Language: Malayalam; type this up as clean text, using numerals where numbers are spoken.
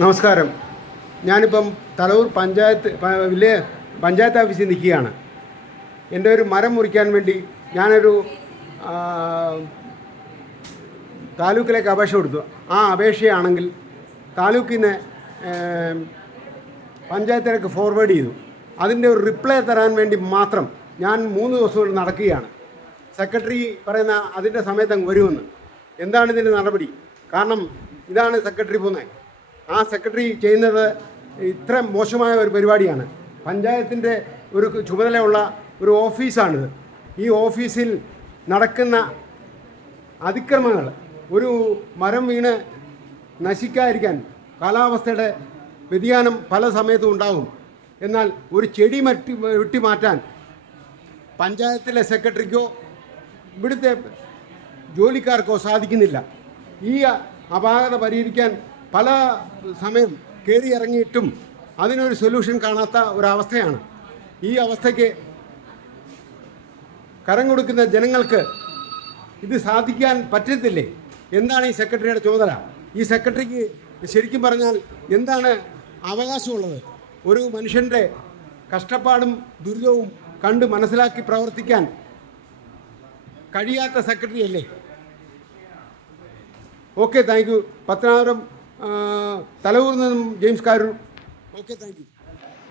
നമസ്കാരം. ഞാനിപ്പം തലവൂർ പഞ്ചായത്ത് ഓഫീസിൽ നിൽക്കുകയാണ്. എൻ്റെ ഒരു മരം മുറിക്കാൻ വേണ്ടി ഞാനൊരു താലൂക്കിലേക്ക് അപേക്ഷ കൊടുത്തു. ആ അപേക്ഷയാണെങ്കിൽ താലൂക്കിൽ നിന്ന് പഞ്ചായത്തിലേക്ക് ഫോർവേഡ് ചെയ്തു. അതിൻ്റെ ഒരു റിപ്ലൈ തരാൻ വേണ്ടി മാത്രം ഞാൻ 3 ദിവസം കൊണ്ട് നടക്കുകയാണ്. സെക്രട്ടറി പറയുന്ന അതിൻ്റെ സമയത്ത് അങ്ങ് വരുമെന്ന്. എന്താണ് ഇതിൻ്റെ നടപടി? കാരണം ഇതാണ് സെക്രട്ടറി പോകുന്നത്. ആ സെക്രട്ടറി ചെയ്യുന്നത് ഇത്ര മോശമായ ഒരു പരിപാടിയാണ്. പഞ്ചായത്തിൻ്റെ ഒരു ചുമതലയുള്ള ഒരു ഓഫീസാണിത്. ഈ ഓഫീസിൽ നടക്കുന്ന അതിക്രമങ്ങൾ, ഒരു മരം വീണ് നശിക്കാതിരിക്കാൻ കാലാവസ്ഥയുടെ വ്യതിയാനം പല സമയത്തും ഉണ്ടാകും. എന്നാൽ ഒരു ചെടി വെട്ടി മാറ്റാൻ പഞ്ചായത്തിലെ സെക്രട്ടറിക്കോ ഇവിടുത്തെ ജോലിക്കാർക്കോ സാധിക്കുന്നില്ല. ഈ അപാകത പരിഹരിക്കാൻ പല സമയം കയറി ഇറങ്ങിയിട്ടും അതിനൊരു സൊല്യൂഷൻ കാണാത്ത ഒരവസ്ഥയാണ്. ഈ അവസ്ഥയ്ക്ക് കരം കൊടുക്കുന്ന ജനങ്ങൾക്ക് ഇത് സാധിക്കാൻ പറ്റത്തില്ലേ? എന്താണ് ഈ സെക്രട്ടറിയുടെ ചുമതല? ഈ സെക്രട്ടറിക്ക് ശരിക്കും പറഞ്ഞാൽ എന്താണ് അവകാശമുള്ളത്? ഒരു മനുഷ്യൻ്റെ കഷ്ടപ്പാടും ദുരിതവും കണ്ട് മനസ്സിലാക്കി പ്രവർത്തിക്കാൻ കഴിയാത്ത സെക്രട്ടറി അല്ലേ? Okay, thank you. പത്തനാപുരം തലവൂരിൽ നിന്നും James Karoor. Okay, thank U.